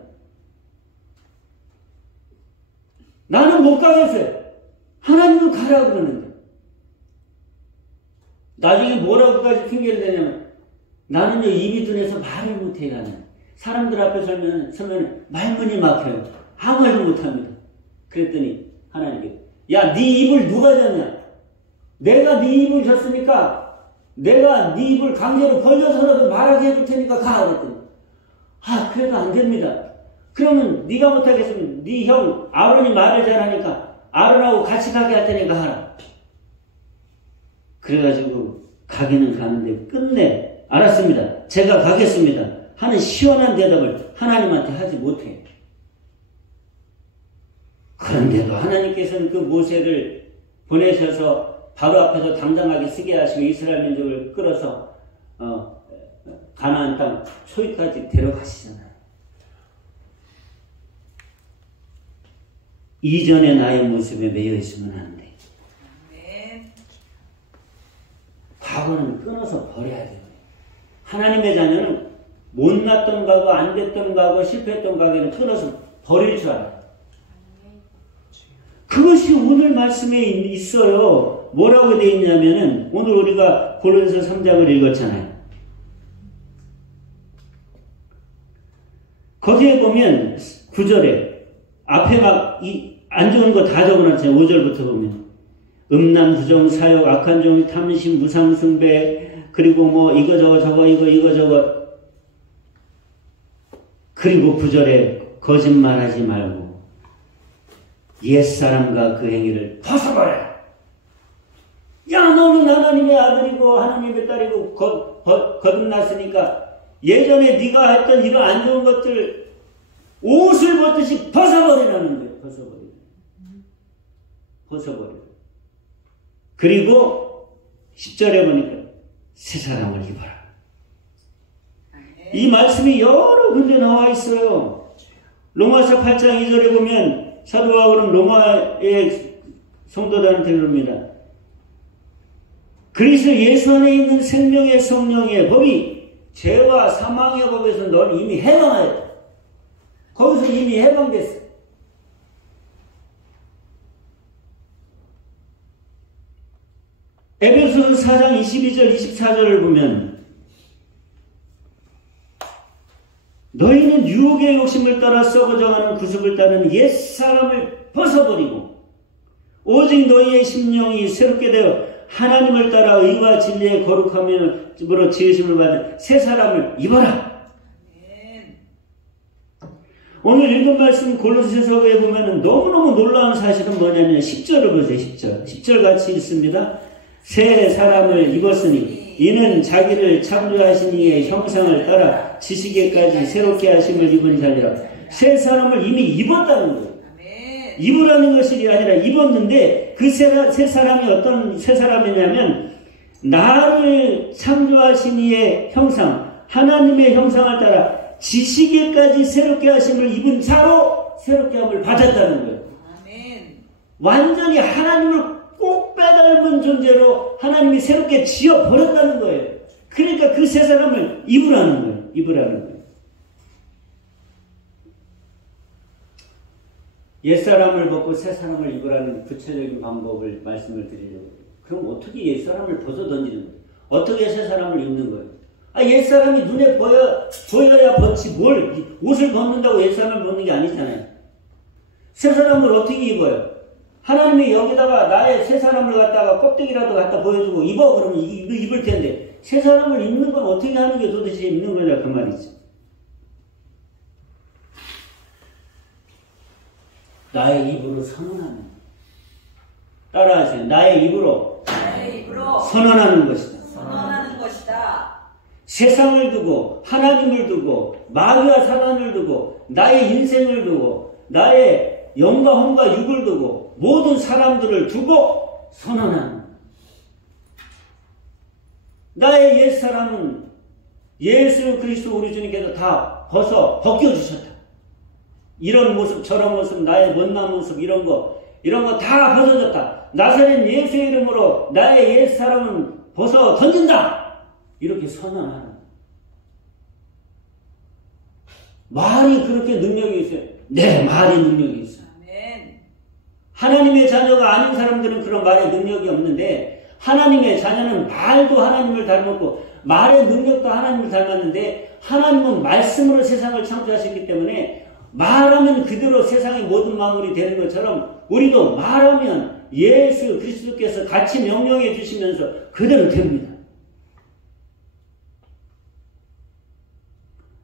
나는 못 가겠어요. 하나님은 가라고 그러는데 나중에 뭐라고까지 핑계를 대냐면 나는요 입이 둔해서 말을 못해요. 사람들 앞에 서면 말문이 막혀요. 아무 말도 못합니다. 그랬더니 하나님께 야 네 입을 누가 졌냐? 내가 네 입을 졌으니까 내가 네 입을 강제로 벌려서라도 말하게 해줄 테니까 가. 그랬더니 아 그래도 안 됩니다. 그러면 네가 못하겠으면 네 형 아론이 말을 잘하니까 아론하고 같이 가게 할 테니까 하라. 그래가지고 가기는 가는데 끝내 알았습니다. 제가 가겠습니다. 하는 시원한 대답을 하나님한테 하지 못해요. 그런데도 하나님께서는 그 모세를 보내셔서 바로 앞에서 당당하게 쓰게 하시고 이스라엘 민족을 끌어서 가나안 땅 초이까지 데려가시잖아요. 이전의 나의 모습에 매여 있으면 안 돼. 과거는 끊어서 버려야 돼요. 하나님의 자녀는 못났던 과거, 안 됐던 과거, 실패했던 과거는 끊어서 버릴 줄 알아요. 그것이 오늘 말씀에 있어요. 뭐라고 되어 있냐면은 오늘 우리가 골로새서 3장을 읽었잖아요. 거기에 보면 9절에 앞에 막 안 좋은 거 다 적어놨잖아요. 5절부터 보면 음란, 부정, 사욕, 악한 종, 탐심, 무상숭배 그리고 뭐 이거 저거 그리고 9절에 거짓말하지 말고 옛사람과 그 행위를 벗어버려라. 야 너는 하나님의 아들이고 하나님의 딸이고 거듭났으니까 예전에 네가 했던 이런 안 좋은 것들 옷을 벗듯이 벗어버리라는 거예요. 벗어버려. 그리고 10절에 보니까 새 사람을 입어라. 이 말씀이 여러 군데 나와 있어요. 로마서 8장 2절에 보면 사도 바울은 로마의 성도들한테 그럽니다. 그리스도 예수 안에 있는 생명의 성령의 법이 죄와 사망의 법에서 넌 이미 해방하였다. 거기서 이미 해방됐어. 에베소서 4장 22절 24절을 보면 너희는 유혹의 욕심을 따라 썩어져가는 구습을 따르는 옛사람을 벗어버리고 오직 너희의 심령이 새롭게 되어 하나님을 따라 의와 진리의 거룩함으로 지으심을 받은 새 사람을 입어라. 오늘 읽은 말씀 골로새서에 보면 너무너무 놀라운 사실은 뭐냐면 10절을 보세요. 10절 같이 읽습니다. 새 사람을 입었으니 이는 자기를 창조하신 이의 형상을 따라 지식에까지 새롭게 하심을 입은 자니라. 새 사람을 이미 입었다는 거예요. 입으라는 것이 아니라 입었는데 그 새 사람이 어떤 새 사람이냐면 나를 창조하신 이의 형상, 하나님의 형상을 따라 지식에까지 새롭게 하심을 입은 자로 새롭게 함을 받았다는 거예요. 아멘. 완전히 하나님을 꼭 빼닮은 존재로 하나님이 새롭게 지어버렸다는 거예요. 그러니까 그 새 사람을 입으라는 거예요. 입으라는 거예요. 옛사람을 벗고 새사람을 입으라는 구체적인 방법을 말씀을 드리려고 해요. 그럼 어떻게 옛사람을 벗어 던지는 거예요? 어떻게 새사람을 입는 거예요? 옛사람이 눈에 보여야 벗지 뭘 옷을 벗는다고 옛사람을 벗는 게 아니잖아요. 새사람을 어떻게 입어요? 하나님이 여기다가 나의 새사람을 갖다가 껍데기라도 갖다 보여주고 입어 그러면 입을 텐데 새사람을 입는 건 어떻게 하는 게 도대체 입는 거냐 그 말이지. 나의 입으로 선언하는 따라하세요. 나의 입으로 선언하는 것이다. 선언하는 것이다. 세상을 두고 하나님을 두고 마귀와 사단을 두고 나의 인생을 두고 나의 영과 혼과 육을 두고 모든 사람들을 두고 선언하는 나의 옛사람은 예수 그리스도 우리 주님께서 다 벗겨주셨다. 이런 모습 저런 모습 나의 못난 모습 이런 거 다 벗어졌다. 나사렛 예수의 이름으로 나의 옛사람은 벗어 던진다. 이렇게 선언하는 말이 그렇게 능력이 있어요. 네, 말이 능력이 있어요. 아멘. 하나님의 자녀가 아닌 사람들은 그런 말의 능력이 없는데 하나님의 자녀는 말도 하나님을 닮았고 말의 능력도 하나님을 닮았는데 하나님은 말씀으로 세상을 창조하셨기 때문에 말하면 그대로 세상의 모든 만물이 되는 것처럼 우리도 말하면 예수 그리스도께서 같이 명령해 주시면서 그대로 됩니다.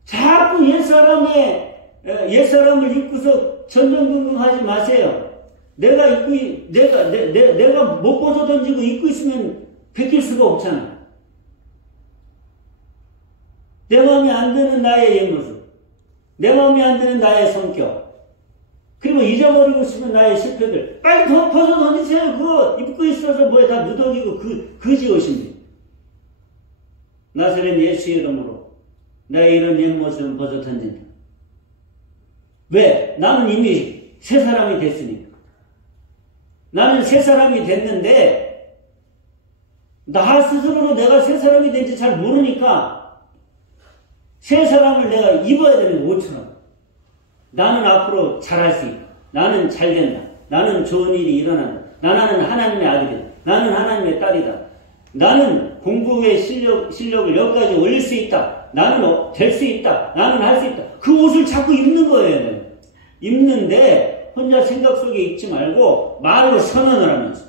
자꾸 옛사람을 입고서 전전긍긍하지 마세요. 내가 못 벗어 던지고 입고 있으면 베낄 수가 없잖아. 내 마음에 안 드는 나의 옛모습, 내 마음에 안 드는 나의 성격, 그리고 잊어버리고 싶은 나의 실패들 빨리 더 벗어 던지세요. 그거 입고 있어서 뭐에 다 누더기고 그지 옷입니다. 나사렛 예수의 이름으로 나의 이런 옛모습은 벗어 던진다. 왜? 나는 이미 새 사람이 됐으니까. 나는 새 사람이 됐는데 나 스스로로 내가 새 사람이 된지 잘 모르니까 새 사람을 내가 입어야 되는 옷처럼 나는 앞으로 잘할 수 있다. 나는 잘 된다. 나는 좋은 일이 일어난다. 나는 하나님의 아들이다. 나는 하나님의 딸이다. 나는 공부의 실력을 여기까지 올릴 수 있다. 나는 될 수 있다. 나는 할 수 있다. 그 옷을 자꾸 입는 거예요. 입는데 혼자 생각 속에 입지 말고 말로 선언을 하면서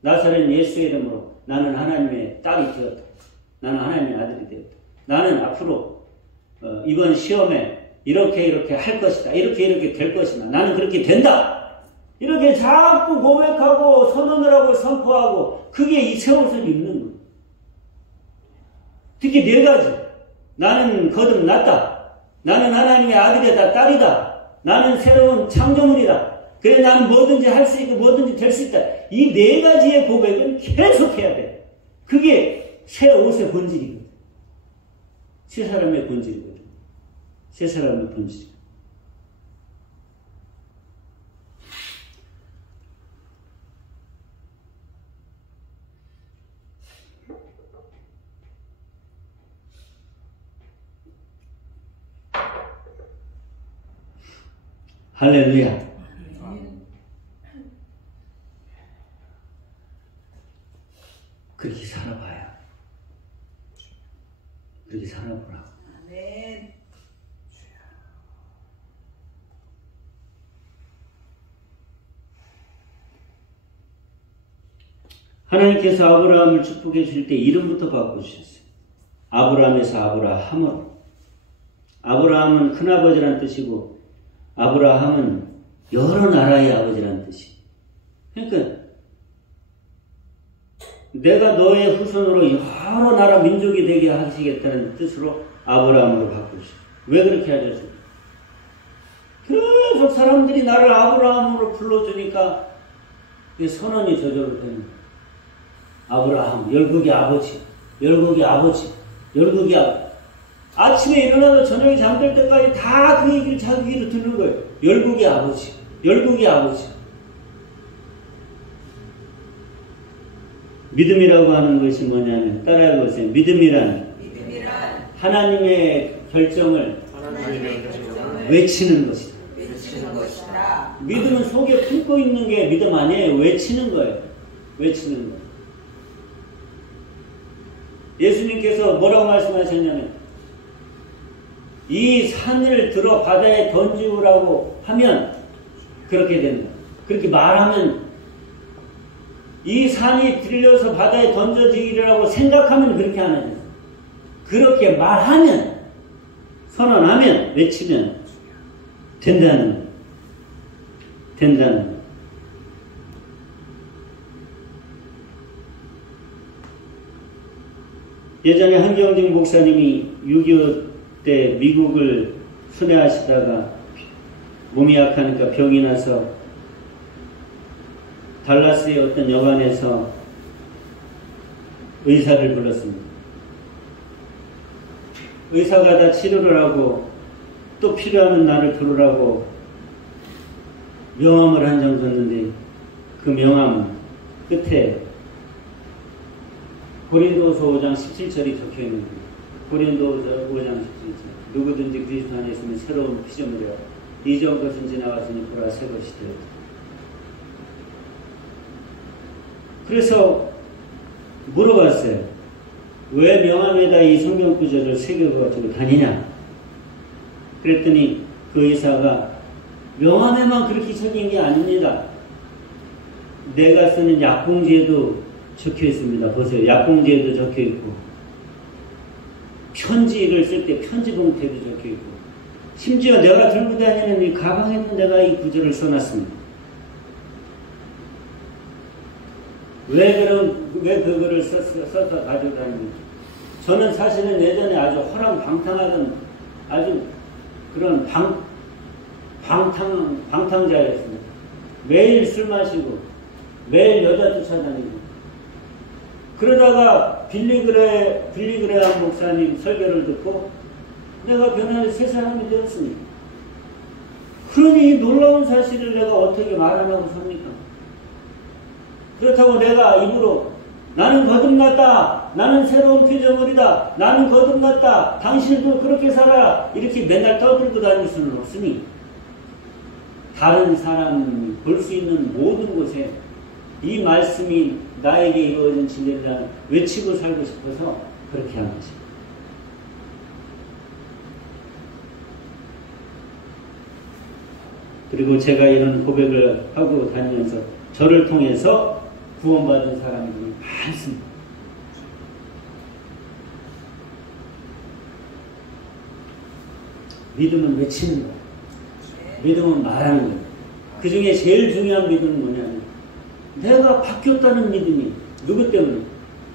나사렛 예수의 이름으로 나는 하나님의 딸이 되었다. 나는 하나님의 아들이 되었다. 나는 앞으로 이번 시험에 이렇게 할 것이다. 이렇게 될 것이다. 나는 그렇게 된다. 이렇게 자꾸 고백하고 선언을 하고 선포하고 그게 이 새 옷을 입는 거예요. 특히 네 가지. 나는 거듭났다. 나는 하나님의 아들이다. 딸이다. 나는 새로운 창조물이다. 그래 나는 뭐든지 할 수 있고 뭐든지 될 수 있다. 이 네 가지의 고백은 계속해야 돼. 그게 새 옷의 본질이거든. 새 사람의 본질이거든. 새 사람의 본질. 할렐루야. 그렇게 살아봐야. 그렇게 살아보라. 아멘. 하나님께서 아브라함을 축복해 줄 때 이름부터 바꿔주셨어요. 아브라함에서 아브라함으로. 아브라함은 큰아버지란 뜻이고 아브라함은 여러 나라의 아버지란 뜻이에요. 그러니까 내가 너의 후손으로 여러 나라 민족이 되게 하시겠다는 뜻으로 아브라함으로 바꾸셨어요. 왜 그렇게 하셨어요? 계속 사람들이 나를 아브라함으로 불러주니까 선언이 저절로 되는 거예요. 아브라함, 열국의 아버지, 열국의 아버지, 열국의 아버지. 아침에 일어나서 저녁에 잠들 때까지 다 그 얘기를 자기 귀로 듣는 거예요. 열국의 아버지, 열국의 아버지. 믿음이라고 하는 것이 뭐냐면 따라해보세요. 믿음이란 하나님의 결정을 외치는 것이다. 믿음은 속에 품고 있는 게 믿음 아니에요. 외치는 거예요. 외치는 거. 예수님께서 뭐라고 말씀하셨냐면 이 산을 들어 바다에 던지우라고 하면 그렇게 된다. 그렇게 말하면 이 산이 들려서 바다에 던져지기라고 생각하면 그렇게 하는 거예요. 그렇게 말하면 선언하면 외치면 된다는 거예요. 된다는 거예요. 예전에 한경직 목사님이 6.25 때 미국을 순회하시다가 몸이 약하니까 병이 나서 달라스의 어떤 여관에서 의사를 불렀습니다. 의사가 다 치료를 하고 또 필요하면 나를 부르라고 명함을 한 장 줬는데 그 명함 끝에 고린도서 5장 17절이 적혀있는 거예요. 고린도서 5장 17절. 누구든지 그리스도 안에 있으면 새로운 피조물이라. 이전 것은 지나갔으니 보라 새 것이 되었다. 그래서 물어봤어요. 왜 명함에다 이 성경 구절을 새겨가지고 다니냐? 그랬더니 그 의사가 명함에만 그렇게 적힌 게 아닙니다. 내가 쓰는 약봉지에도 적혀 있습니다. 보세요. 약봉지에도 적혀 있고 편지를 쓸 때 편지 봉투에도 적혀 있고 심지어 내가 들고 다니는 이 가방에도 내가 이 구절을 써놨습니다. 왜 그거를 써서 가지고 다닙니까? 저는 사실은 예전에 아주 허랑방탕하던 아주 그런 방탕자였습니다. 매일 술 마시고 매일 여자 쫓아다니고 그러다가 빌리그레함 목사님 설교를 듣고 내가 변화의 새 사람이 되었습니다. 그러니 이 놀라운 사실을 내가 어떻게 말 안 하고 삽니까? 그렇다고 내가 입으로 나는 거듭났다. 나는 새로운 피조물이다. 나는 거듭났다. 당신도 그렇게 살아. 이렇게 맨날 떠들고 다닐 수는 없으니 다른 사람이 볼 수 있는 모든 곳에 이 말씀이 나에게 이루어진 진리를 외치고 살고 싶어서 그렇게 한 것입니다. 그리고 제가 이런 고백을 하고 다니면서 저를 통해서 구원받은 사람들이 많습니다. 믿음은 외치는 거예요. 믿음은 말하는 거예요. 그 중에 제일 중요한 믿음은 뭐냐면 내가 바뀌었다는 믿음이 누구 때문에?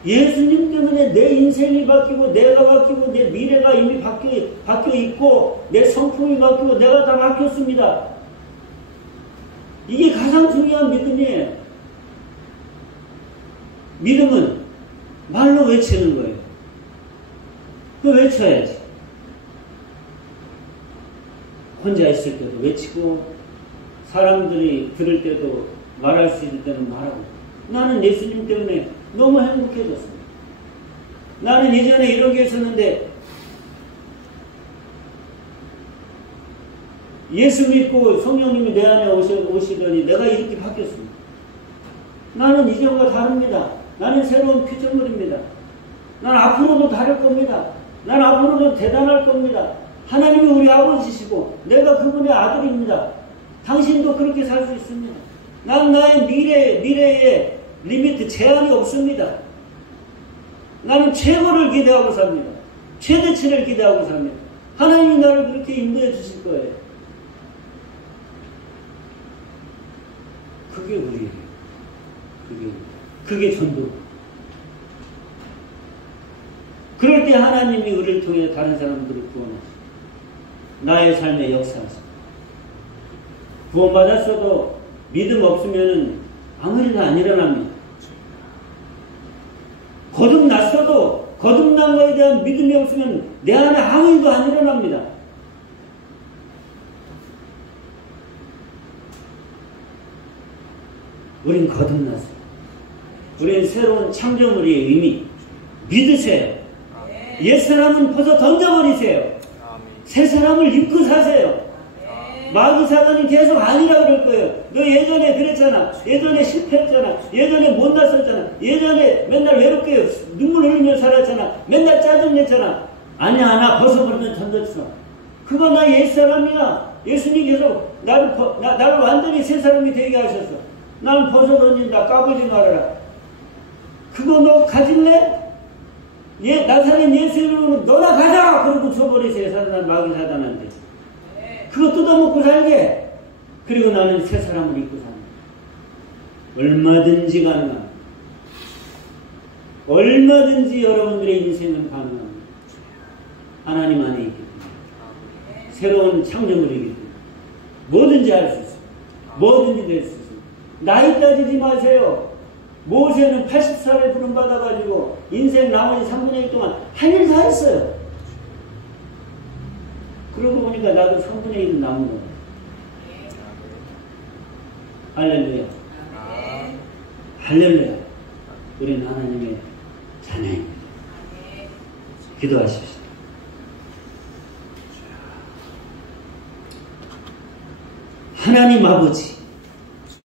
예수님 때문에 내 인생이 바뀌고 내가 바뀌고 내 미래가 이미 바뀌어 있고 내 성품이 바뀌고 내가 다 바뀌었습니다. 이게 가장 중요한 믿음이에요. 믿음은 말로 외치는 거예요. 그 외쳐야지. 혼자 있을 때도 외치고 사람들이 들을 때도 말할 수 있을 때는 말하고 나는 예수님 때문에 너무 행복해졌습니다. 나는 이전에 이런 게 있었는데 예수 믿고 성령님이 내 안에 오시더니 내가 이렇게 바뀌었습니다. 나는 이전과 다릅니다. 나는 새로운 피조물입니다. 난 앞으로도 다를 겁니다. 난 앞으로도 대단할 겁니다. 하나님이 우리 아버지시고 내가 그분의 아들입니다. 당신도 그렇게 살 수 있습니다. 난 나의 미래에 리미트 제한이 없습니다. 나는 최고를 기대하고 삽니다. 최대치를 기대하고 삽니다. 하나님이 나를 그렇게 인도해 주실 거예요. 그게 우리예요. 그게 전도. 그럴 때 하나님이 우리를 통해 다른 사람들을 구원하시고 나의 삶에 역사하시고 구원받았어도 믿음 없으면 아무 일도 안 일어납니다. 거듭났어도 거듭난 거에 대한 믿음이 없으면 내 안에 항의도 안 일어납니다. 우린 거듭났어. 우린 새로운 창조물의 의미 믿으세요. 옛사람은 벗어 던져버리세요. 새 사람을 입고 사세요. 마귀 사단이 계속 아니라 그럴 거예요. 너 예전에 그랬잖아. 예전에 실패했잖아. 예전에 못났었잖아. 예전에 맨날 외롭게 눈물 흘리며 살았잖아. 맨날 짜증냈잖아. 아니야, 나 벗어버리면 던졌어. 그거 나 옛사람이야. 예수님께서 나를 완전히 새 사람이 되게 하셨어. 난 벗어던진다. 까불지 말아라. 그거 너 가질래? 나사렛 예수 이름으로 너나 가자! 그러고 줘버리세요. 사단, 마귀 사단한테. 그거 뜯어먹고 살게. 그리고 나는 새 사람을 입고 삽니다. 얼마든지 가능합니다. 얼마든지 여러분들의 인생은 가능합니다. 하나님 안에 있기 때문에. 새로운 창조물이기 때문에. 뭐든지 할 수 있습니다. 뭐든지 될 수 있습니다. 나이 따지지 마세요. 모세는 80살에 부름받아가지고 인생 나머지 3분의 1 동안 할 일 다 했어요. 그러고 보니까 나도 3분의 1은 남은 거예요. 할렐루야. 할렐루야. 우리는 하나님의 자녀입니다. 기도하십시오. 하나님 아버지,